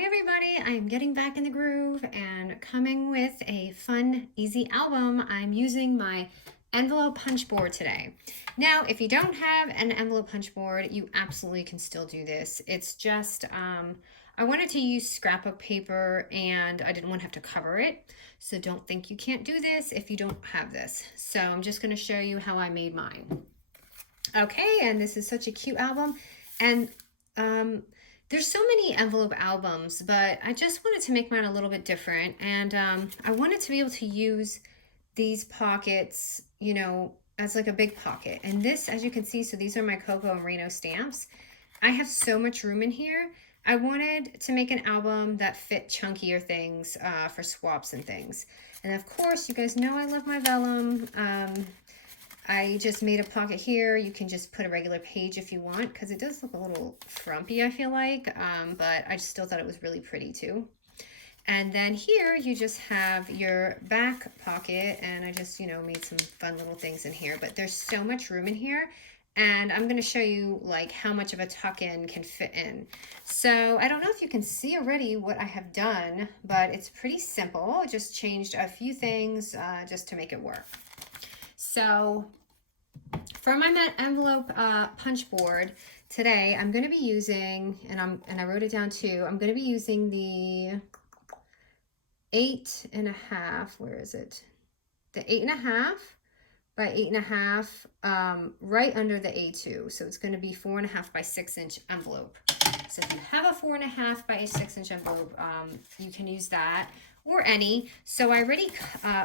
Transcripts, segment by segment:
Hi everybody, I'm getting back in the groove and coming with a fun, easy album. I'm using my envelope punch board today. Now, if you don't have an envelope punch board, you absolutely can still do this. It's just, I wanted to use scrapbook paper and I didn't want to have to cover it. So don't think you can't do this if you don't have this. So I'm just going to show you how I made mine. Okay, and this is such a cute album. And there's so many envelope albums, but I just wanted to make mine a little bit different. And I wanted to be able to use these pockets, you know, as like a big pocket. And this, as you can see, so these are my Coco and Reno stamps. I have so much room in here. I wanted to make an album that fit chunkier things for swaps and things. And of course, you guys know I love my vellum. I just made a pocket here. You can just put a regular page if you want, because it does look a little frumpy, I feel like, but I still thought it was really pretty too. And then here you just have your back pocket, and I just, you know, made some fun little things in here, but there's so much room in here. And I'm going to show you like how much of a tuck-in can fit in. So I don't know if you can see already what I have done, but it's pretty simple. Just changed a few things just to make it work. So for my envelope punch board today, I'm going to be using, and I wrote it down too, I'm going to be using the 8.5, where is it? The 8.5 by 8.5, right under the A2. So it's going to be 4.5 by 6-inch envelope. So if you have a 4.5 by 6-inch envelope, you can use that, or any. So I already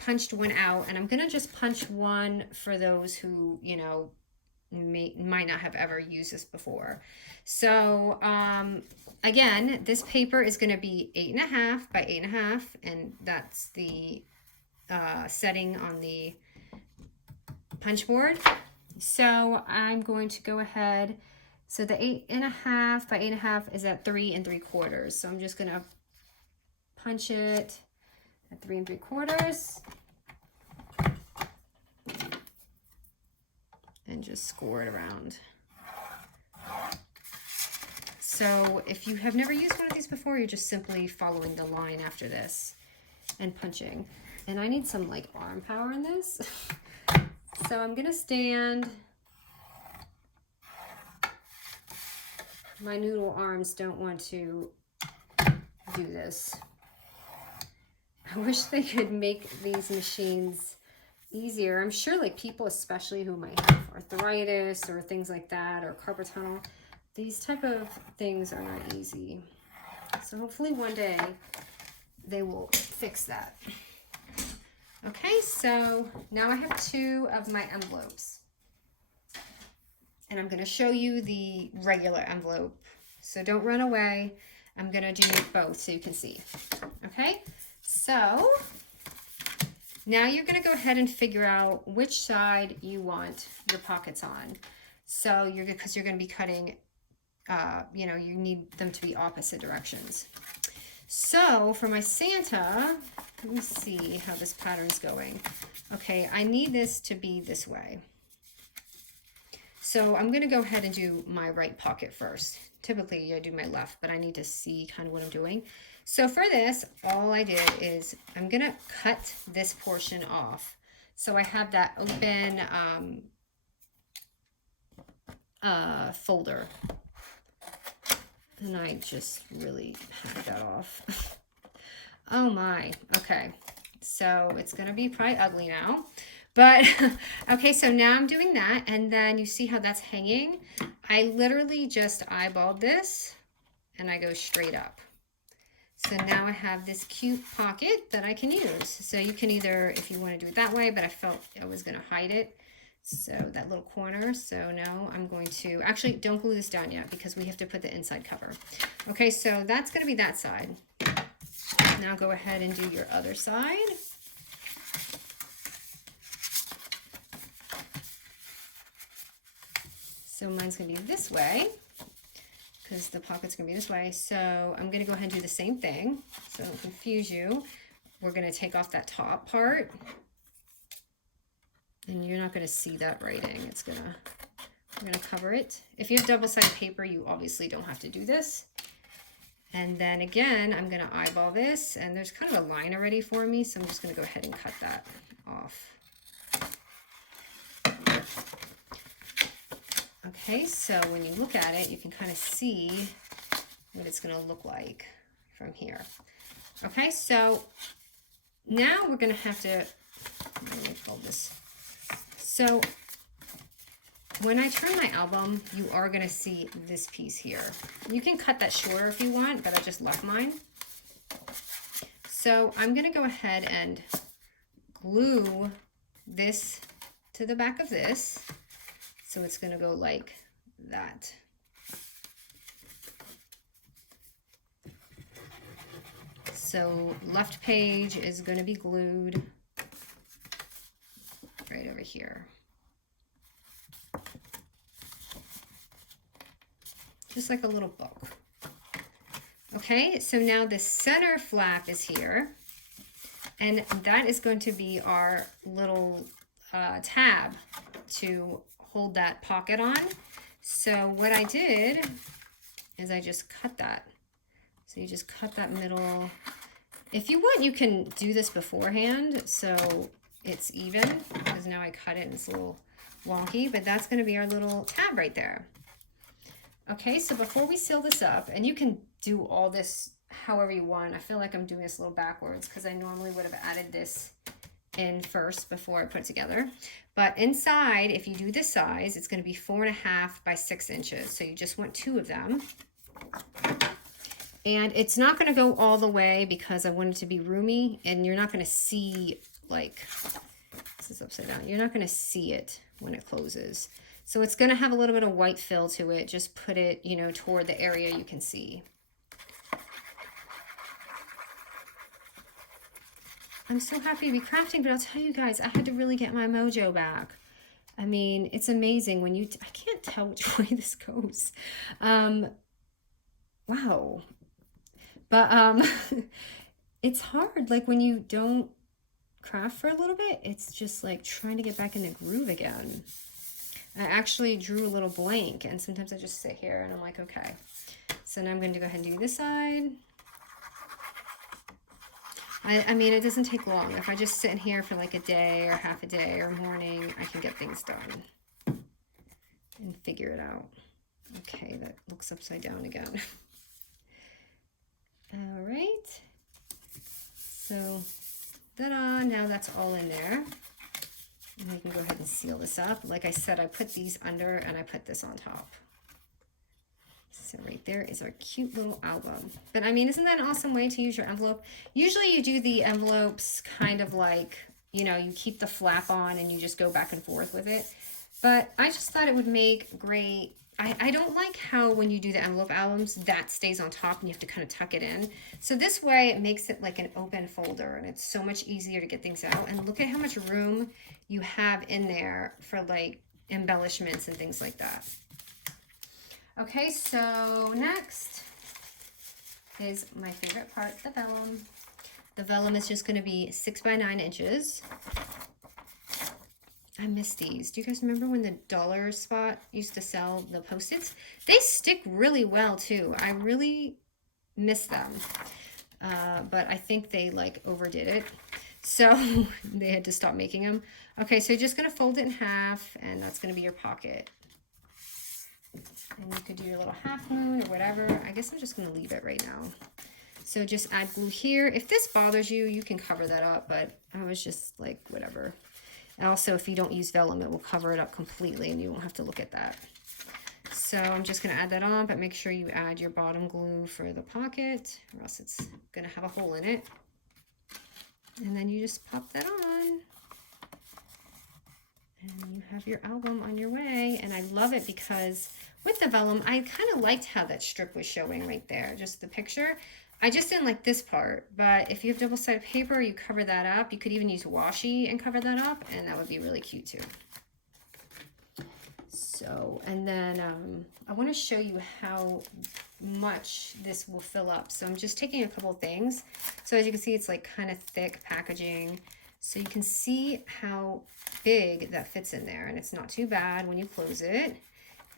punched one out, and I'm going to just punch one for those who, you know, might not have ever used this before. So again, this paper is going to be 8.5 by 8.5, and that's the setting on the punch board. So I'm going to go ahead. So the 8.5 by 8.5 is at 3 3/4. So I'm just going to punch it at 3 3/4 and just score it around. So if you have never used one of these before, you're just simply following the line after this and punching. And I need some like arm power in this. So I'm gonna stand. My noodle arms don't want to do this. I wish they could make these machines easier. I'm sure like people, especially who might have arthritis or things like that, or carpal tunnel, these type of things are not easy. So hopefully one day they will fix that. Okay, so now I have 2 of my envelopes. And I'm going to show you the regular envelope. So don't run away. I'm going to do both so you can see. Okay, so now you're going to go ahead and figure out which side you want your pockets on. So because you're going to be cutting, you know, you need them to be opposite directions. So for my Santa, let me see how this pattern's going. Okay, I need this to be this way. So I'm going to go ahead and do my right pocket first. Typically I do my left, but I need to see kind of what I'm doing. So for this, all I did is I'm going to cut this portion off. So I have that open folder. And I just really hack that off. Oh my, okay. So it's going to be probably ugly now. But, okay, so now I'm doing that, and then you see how that's hanging? I literally just eyeballed this, and I go straight up. So now I have this cute pocket that I can use. So you can either, if you want to do it that way, but I felt I was going to hide it. So that little corner. So no, I'm going to, actually don't glue this down yet because we have to put the inside cover. Okay, so that's going to be that side. Now go ahead and do your other side. So mine's going to be this way because the pocket's going to be this way. So I'm going to go ahead and do the same thing. So don't confuse you. We're going to take off that top part. And you're not going to see that writing. We're going to cover it. If you have double-sided paper, you obviously don't have to do this. And then again, I'm gonna eyeball this, and there's kind of a line already for me, so I'm just gonna go ahead and cut that off. Okay, so when you look at it, you can kind of see what it's gonna look like from here. Okay, so now we're gonna have to, let me fold this. So when I turn my album, you are gonna see this piece here. You can cut that shorter if you want, but I just left mine. So I'm gonna go ahead and glue this to the back of this. So it's gonna go like that. So left page is gonna be glued right over here. Just like a little book. Okay, so now the center flap is here, and that is going to be our little tab to hold that pocket on. So what I did is I just cut that. So you just cut that middle. If you want, you can do this beforehand so it's even, because now I cut it and it's a little wonky, but that's going to be our little tab right there. Okay, so before we seal this up, and you can do all this however you want. I feel like I'm doing this a little backwards because I normally would have added this in first before I put it together. But inside, if you do this size, it's going to be 4.5 by 6 inches. So you just want 2 of them. And it's not going to go all the way because I want it to be roomy, and you're not going to see, like, this is upside down. You're not going to see it when it closes. So it's going to have a little bit of white fill to it. Just put it, you know, toward the area you can see. I'm so happy to be crafting, but I'll tell you guys, I had to really get my mojo back. I mean, it's amazing when you, I can't tell which way this goes. Wow. But it's hard. Like when you don't craft for a little bit, it's just like trying to get back in the groove again. I actually drew a little blank, and sometimes I just sit here and I'm like, okay. So now I'm going to go ahead and do this side. I mean, it doesn't take long. If I just sit in here for like a day or half a day or morning, I can get things done and figure it out. Okay, that looks upside down again. All right. So, ta-da, now that's all in there. And we can go ahead and seal this up. Like I said, I put these under and I put this on top. So right there is our cute little album. But I mean, isn't that an awesome way to use your envelope? Usually you do the envelopes kind of like, you know, you keep the flap on and you just go back and forth with it. But I just thought it would make great. I don't like how when you do the envelope albums, that stays on top and you have to kind of tuck it in. So this way it makes it like an open folder, and it's so much easier to get things out. And look at how much room you have in there for like embellishments and things like that. Okay, so next is my favorite part, the vellum. The vellum is just going to be 6 by 9 inches. I miss these. Do you guys remember when the dollar spot used to sell the Post-its? They stick really well too. I really miss them. But I think they like overdid it. So they had to stop making them. Okay, so you're just going to fold it in half, and that's going to be your pocket. And you could do your little half moon or whatever. I guess I'm just going to leave it right now. So just add glue here. If this bothers you, you can cover that up, but I was just like, whatever. Also, if you don't use vellum, it will cover it up completely and you won't have to look at that. So I'm just going to add that on, but make sure you add your bottom glue for the pocket, or else it's going to have a hole in it. And then you just pop that on. And you have your album on your way. And I love it because with the vellum, I kind of liked how that strip was showing right there, just the picture. I just didn't like this part, but if you have double-sided paper, you cover that up. You could even use washi and cover that up, and that would be really cute too. So, and then I want to show you how much this will fill up. So I'm just taking a couple of things. So as you can see, it's like kind of thick packaging. So you can see how big that fits in there, and it's not too bad when you close it.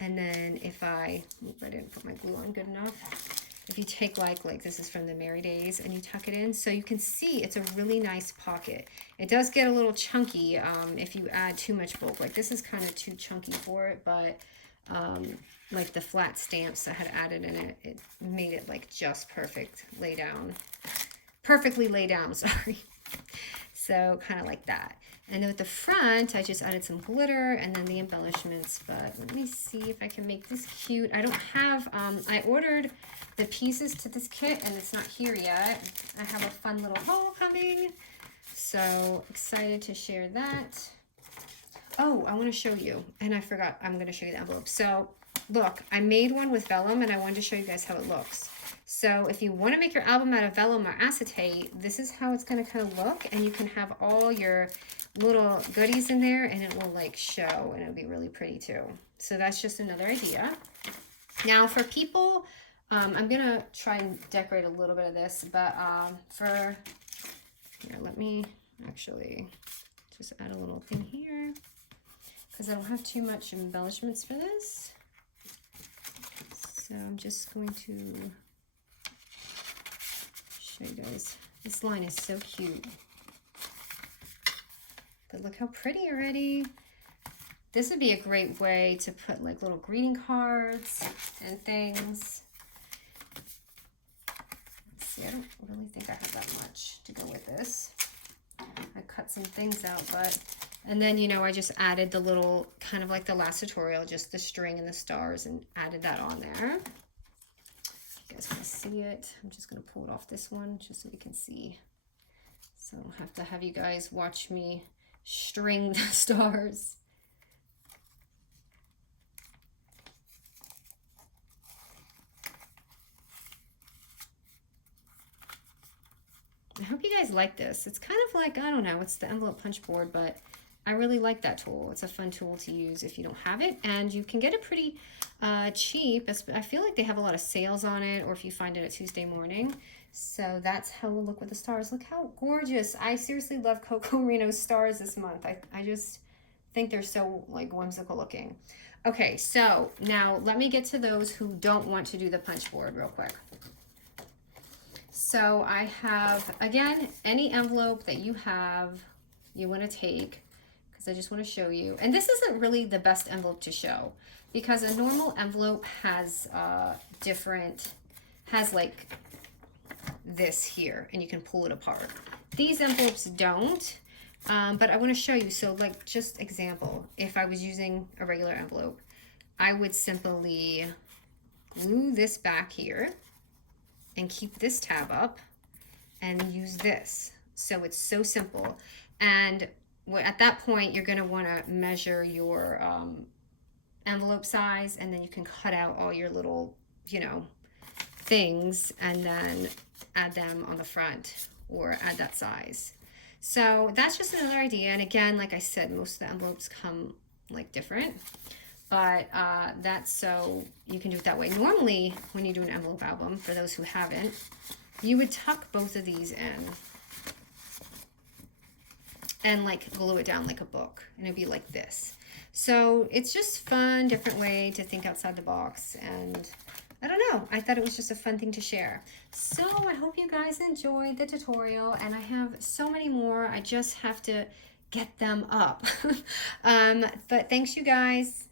And then if I didn't put my glue on good enough. if you take like this is from the Merry Days and you tuck it in, so you can see it's a really nice pocket. It does get a little chunky if you add too much bulk. Like this is kind of too chunky for it, but like the flat stamps I had added in it, it made it like just perfect lay down. Perfectly lay down, sorry. So kind of like that. And then with the front, I just added some glitter and then the embellishments. But let me see if I can make this cute. I don't have, I ordered the pieces to this kit and it's not here yet. I have a fun little haul coming. So excited to share that. Oh, I want to show you. And I forgot, I'm going to show you the envelope. So look, I made one with vellum and I wanted to show you guys how it looks. So if you want to make your album out of vellum or acetate, this is how it's going to kind of look. And you can have all your little goodies in there and it will like show and it'll be really pretty too. So that's just another idea. Now for people, I'm going to try and decorate a little bit of this, but here, let me actually just add a little thing here because I don't have too much embellishments for this. So I'm just going to show you guys. This line is so cute. But look how pretty already. This would be a great way to put like little greeting cards and things. Let's see, I don't really think I have that much to go with this. I cut some things out, but, and then, you know, I just added the little, kind of like the last tutorial, just the string and the stars and added that on there. You guys can see it. I'm just going to pull it off this one just so we can see. So I don't have to have you guys watch me string the stars. I hope you guys like this. It's kind of like, I don't know, it's the envelope punch board, but I really like that tool. It's a fun tool to use if you don't have it, and you can get it pretty cheap. I feel like they have a lot of sales on it, or if you find it at Tuesday Morning. So that's how we'll look with the stars. Look how gorgeous. I seriously love Coco Reno's stars this month. I just think they're so like whimsical looking. Okay, so now let me get to those who don't want to do the punch board real quick. So I have, again, any envelope that you have, you want to take, because I just want to show you. And this isn't really the best envelope to show, because a normal envelope has has like this here, and you can pull it apart. These envelopes don't, but I want to show you. So like, just example, if I was using a regular envelope, I would simply glue this back here and keep this tab up and use this. So it's so simple. And at that point, you're gonna wanna measure your envelope size, and then you can cut out all your little, you know, things and then add them on the front or add that size. So that's just another idea. And again, like I said, most of the envelopes come like different. But that's so you can do it that way. Normally, when you do an envelope album, for those who haven't, you would tuck both of these in and like glue it down like a book, and it'd be like this. So it's just fun, different way to think outside the box, and I don't know, I thought it was just a fun thing to share. So I hope you guys enjoyed the tutorial, and I have so many more. I just have to get them up. But thanks, you guys.